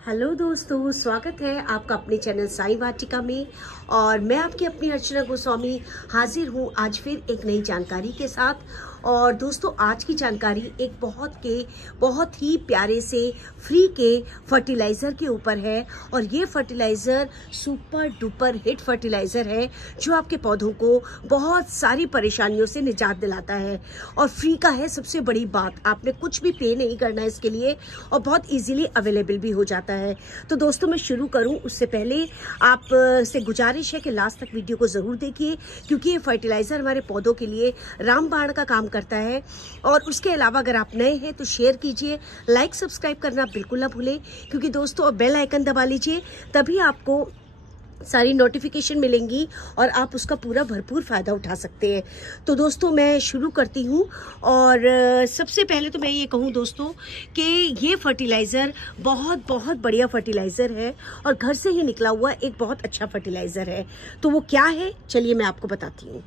Hello दोस्तों, स्वागत है आपका अपने चैनल साई वाटिका में। और मैं आपकी अपनी अर्चना गोस्वामी हाजिर हूँ आज फिर एक नई जानकारी के साथ। और दोस्तों, आज की जानकारी एक बहुत ही प्यारे से फ्री के फर्टिलाइज़र के ऊपर है। और ये fertiliser super duper hit fertiliser है जो आपके पौधों को बहुत सारी परेशानियों से निजात दिलाता है। और फ्री का है सबसे बड़ी बात, आपने कुछ भी पे नहीं करना है इसके लिए और बहुत इजीली अवेलेबल भी हो जाता है। तो दोस्तों, मैं शुरू करूं उससे पहले आप से गुजारिश है कि लास्ट तक वीडियो को ज़रूर देखिए, क्योंकि ये फर्टिलाइज़र हमारे पौधों के लिए रामबाण का काम करता है। और उसके अलावा अगर आप नए हैं तो शेयर कीजिए, लाइक सब्सक्राइब करना बिल्कुल ना भूलें, क्योंकि दोस्तों बेल आइकन दबा लीजिए, तभी आपको सारी नोटिफिकेशन मिलेंगी और आप उसका पूरा भरपूर फ़ायदा उठा सकते हैं। तो दोस्तों, मैं शुरू करती हूँ। और सबसे पहले तो मैं ये कहूँ दोस्तों कि ये फर्टिलाइज़र बहुत बढ़िया फर्टिलाइज़र है और घर से ही निकला हुआ एक बहुत अच्छा फर्टिलाइज़र है। तो वो क्या है, चलिए मैं आपको बताती हूँ।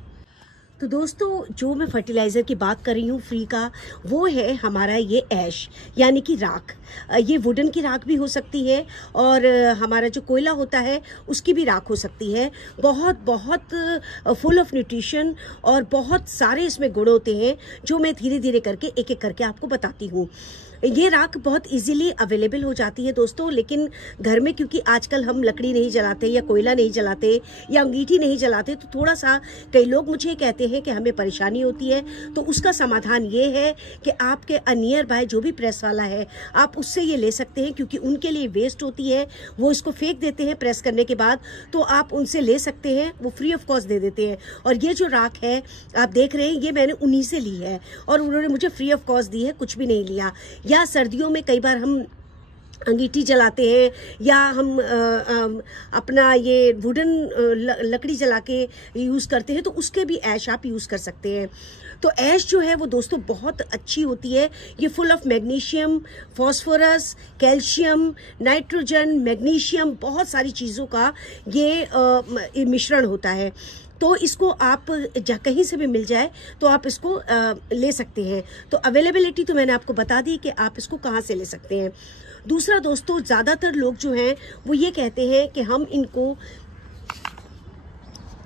तो दोस्तों, जो मैं फर्टिलाइज़र की बात कर रही हूँ फ्री का, वो है हमारा ये ऐश यानी कि राख। ये वुडन की राख भी हो सकती है और हमारा जो कोयला होता है उसकी भी राख हो सकती है। बहुत फुल ऑफ न्यूट्रिशन और बहुत सारे इसमें गुण होते हैं जो मैं धीरे धीरे करके एक एक करके आपको बताती हूँ। ये राख बहुत इजीली अवेलेबल हो जाती है दोस्तों, लेकिन घर में क्योंकि आजकल हम लकड़ी नहीं जलाते या कोयला नहीं जलाते या अंगीठी नहीं जलाते, तो थोड़ा सा कई लोग मुझे कहते हैं कि हमें परेशानी होती है। तो उसका समाधान ये है कि आपके नियर बाय जो भी प्रेस वाला है, आप उससे ये ले सकते हैं, क्योंकि उनके लिए वेस्ट होती है, वो इसको फेंक देते हैं प्रेस करने के बाद। तो आप उनसे ले सकते हैं, वो फ्री ऑफ कॉस्ट दे देते हैं। और ये जो राख है आप देख रहे हैं, ये मैंने उन्हीं से ली है और उन्होंने मुझे फ्री ऑफ कॉस्ट दी है, कुछ भी नहीं लिया। या सर्दियों में कई बार हम अंगीठी जलाते हैं या हम अपना ये वुडन लकड़ी जला के यूज़ करते हैं, तो उसके भी ऐश आप यूज़ कर सकते हैं। तो ऐश जो है वो दोस्तों बहुत अच्छी होती है। ये full of magnesium, phosphorus, calcium, nitrogen, magnesium, बहुत सारी चीज़ों का ये मिश्रण होता है। तो इसको आप कहीं से भी मिल जाए तो आप इसको ले सकते हैं। तो अवेलेबिलिटी तो मैंने आपको बता दी कि आप इसको कहाँ से ले सकते हैं। दूसरा दोस्तों, ज़्यादातर लोग जो हैं वो ये कहते हैं कि हम इनको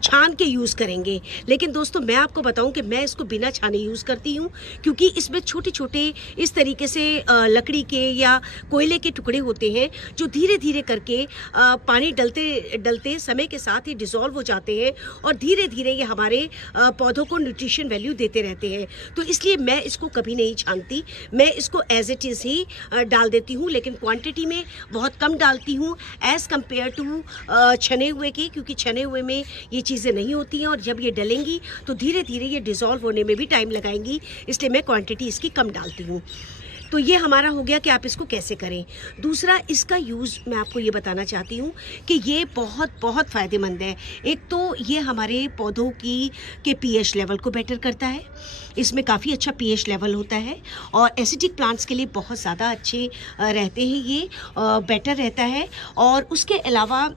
छान के यूज़ करेंगे, लेकिन दोस्तों मैं आपको बताऊं कि मैं इसको बिना छाने यूज़ करती हूं, क्योंकि इसमें छोटे छोटे इस तरीके से लकड़ी के या कोयले के टुकड़े होते हैं जो धीरे धीरे करके पानी डलते डलते समय के साथ ही डिज़ोल्व हो जाते हैं और धीरे धीरे ये हमारे पौधों को न्यूट्रिशन वैल्यू देते रहते हैं। तो इसलिए मैं इसको कभी नहीं छानती, मैं इसको एज इट इज़ ही डाल देती हूँ, लेकिन क्वान्टिटी में बहुत कम डालती हूँ एज़ कम्पेयर टू छने हुए के, क्योंकि छने हुए में ये चीज़ें नहीं होती हैं और जब ये डलेंगी तो धीरे धीरे ये डिज़ोल्व होने में भी टाइम लगाएंगी, इसलिए मैं क्वांटिटी इसकी कम डालती हूँ। तो ये हमारा हो गया कि आप इसको कैसे करें। दूसरा, इसका यूज़ मैं आपको ये बताना चाहती हूँ कि ये बहुत फ़ायदेमंद है। एक तो ये हमारे पौधों के पीएच लेवल को बेटर करता है, इसमें काफ़ी अच्छा पीएच लेवल होता है और एसिडिक प्लांट्स के लिए बहुत ज़्यादा अच्छे रहते हैं, ये बेटर रहता है। और उसके अलावा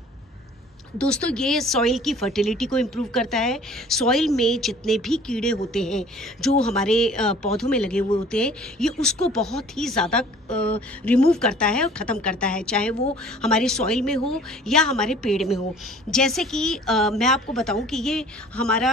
दोस्तों, ये सॉइल की फर्टिलिटी को इम्प्रूव करता है। सॉइल में जितने भी कीड़े होते हैं जो हमारे पौधों में लगे हुए होते हैं, ये उसको बहुत ही ज़्यादा रिमूव करता है और ख़त्म करता है, चाहे वो हमारे सॉइल में हो या हमारे पेड़ में हो। जैसे कि मैं आपको बताऊं कि ये हमारा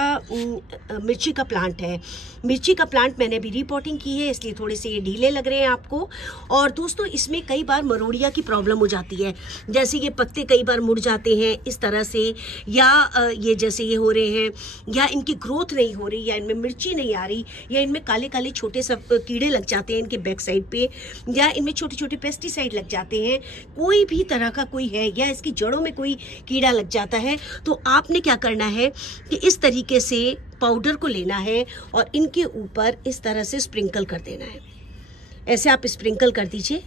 मिर्ची का प्लांट है। मिर्ची का प्लांट मैंने अभी रिपोर्टिंग की है, इसलिए थोड़े से ये ढीले लग रहे हैं आपको। और दोस्तों, इसमें कई बार मरोड़िया की प्रॉब्लम हो जाती है, जैसे ये पत्ते कई बार मुड़ जाते हैं इस तरह से, या ये जैसे ये हो रहे हैं, या इनकी ग्रोथ नहीं हो रही, या इनमें मिर्ची नहीं आ रही, या इनमें काले काले छोटे सब कीड़े लग जाते हैं इनके बैक साइड पे, या इनमें छोटे छोटे पेस्टिसाइड लग जाते हैं, कोई भी तरह का कोई है, या इसकी जड़ों में कोई कीड़ा लग जाता है, तो आपने क्या करना है कि इस तरीके से पाउडर को लेना है और इनके ऊपर इस तरह से स्प्रिंकल कर देना है। ऐसे आप स्प्रिंकल कर दीजिए।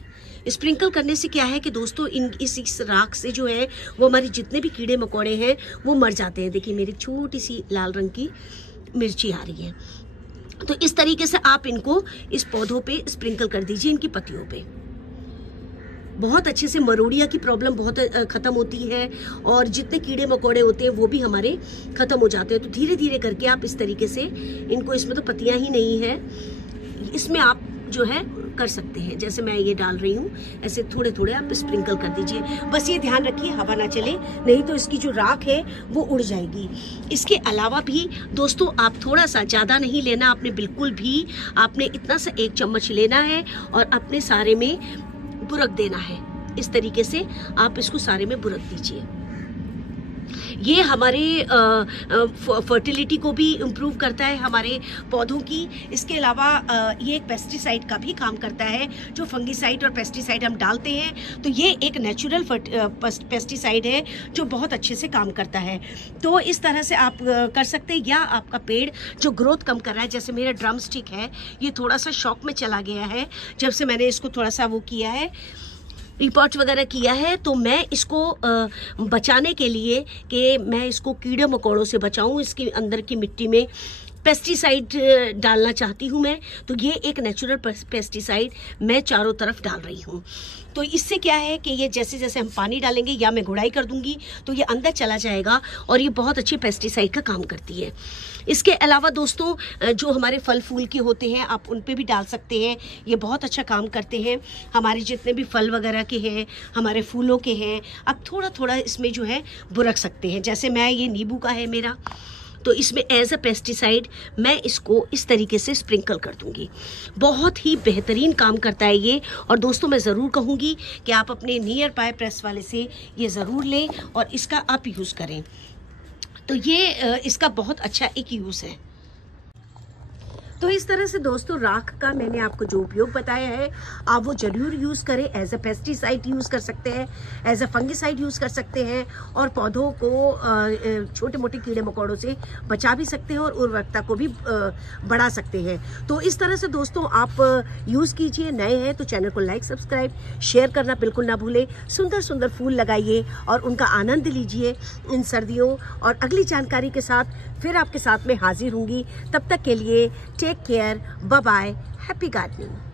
स्प्रिंकल करने से क्या है कि दोस्तों इस राख से जो है वो हमारे जितने भी कीड़े मकोड़े हैं वो मर जाते हैं। देखिए, मेरी छोटी सी लाल रंग की मिर्ची आ रही है। तो इस तरीके से आप इनको इस पौधों पे स्प्रिंकल कर दीजिए, इनकी पत्तियों पे। बहुत अच्छे से मरोड़िया की प्रॉब्लम बहुत ख़त्म होती है और जितने कीड़े मकोड़े होते हैं वो भी हमारे ख़त्म हो जाते हैं। तो धीरे धीरे करके आप इस तरीके से इनको, इसमें तो पत्तियां ही नहीं है, इसमें आप जो है कर सकते हैं। जैसे मैं ये डाल रही हूँ, ऐसे थोड़े थोड़े आप स्प्रिंकल कर दीजिए। बस ये ध्यान रखिए हवा ना चले, नहीं तो इसकी जो राख है वो उड़ जाएगी। इसके अलावा भी दोस्तों आप थोड़ा सा, ज़्यादा नहीं लेना आपने बिल्कुल भी, आपने इतना सा 1 चम्मच लेना है और अपने सारे में बुरक देना है। इस तरीके से आप इसको सारे में बुरक दीजिए। ये हमारे फर्टिलिटी को भी इम्प्रूव करता है, हमारे पौधों की। इसके अलावा ये एक पेस्टिसाइड का भी काम करता है। जो फंगिसाइड और पेस्टिसाइड हम डालते हैं तो ये एक नेचुरल पेस्टिसाइड है जो बहुत अच्छे से काम करता है। तो इस तरह से आप कर सकते हैं। या आपका पेड़ जो ग्रोथ कम कर रहा है, जैसे मेरा ड्रम स्टिक है, ये थोड़ा सा शॉक में चला गया है जब से मैंने इसको थोड़ा सा वो किया है, रिपोर्ट वगैरह किया है। तो मैं इसको बचाने के लिए कि मैं इसको कीड़े मकोड़ों से बचाऊं, इसके अंदर की मिट्टी में पेस्टिसाइड डालना चाहती हूँ मैं। तो ये एक नेचुरल पेस्टिसाइड मैं चारों तरफ डाल रही हूँ। तो इससे क्या है कि ये जैसे जैसे हम पानी डालेंगे या मैं गुड़ाई कर दूंगी तो ये अंदर चला जाएगा और ये बहुत अच्छी पेस्टिसाइड का काम करती है। इसके अलावा दोस्तों जो हमारे फल फूल के होते हैं आप उन पे भी डाल सकते हैं, ये बहुत अच्छा काम करते हैं। हमारे जितने भी फल वगैरह के हैं, हमारे फूलों के हैं, आप थोड़ा थोड़ा इसमें जो है बुरक सकते हैं। जैसे मैं ये नींबू का है मेरा, तो इसमें एज अ पेस्टिसाइड मैं इसको इस तरीके से स्प्रिंकल कर दूंगी। बहुत ही बेहतरीन काम करता है ये। और दोस्तों मैं ज़रूर कहूँगी कि आप अपने नियर बाय प्रेस वाले से ये ज़रूर लें और इसका आप यूज़ करें। तो ये इसका बहुत अच्छा एक यूज़ है। तो इस तरह से दोस्तों राख का मैंने आपको जो उपयोग बताया है आप वो जरूर यूज़ करें। एज अ पेस्टिसाइड यूज़ कर सकते हैं, एज अ फंगिसाइड यूज़ कर सकते हैं और पौधों को छोटे मोटे कीड़े मकोड़ों से बचा भी सकते हैं और उर्वरकता को भी बढ़ा सकते हैं। तो इस तरह से दोस्तों आप यूज़ कीजिए। नए हैं तो चैनल को लाइक, सब्सक्राइब, शेयर करना बिल्कुल ना भूलें। सुंदर सुंदर फूल लगाइए और उनका आनंद लीजिए इन सर्दियों। और अगली जानकारी के साथ फिर आपके साथ में हाजिर होंगी। तब तक के लिए take care, bye bye, happy gardening.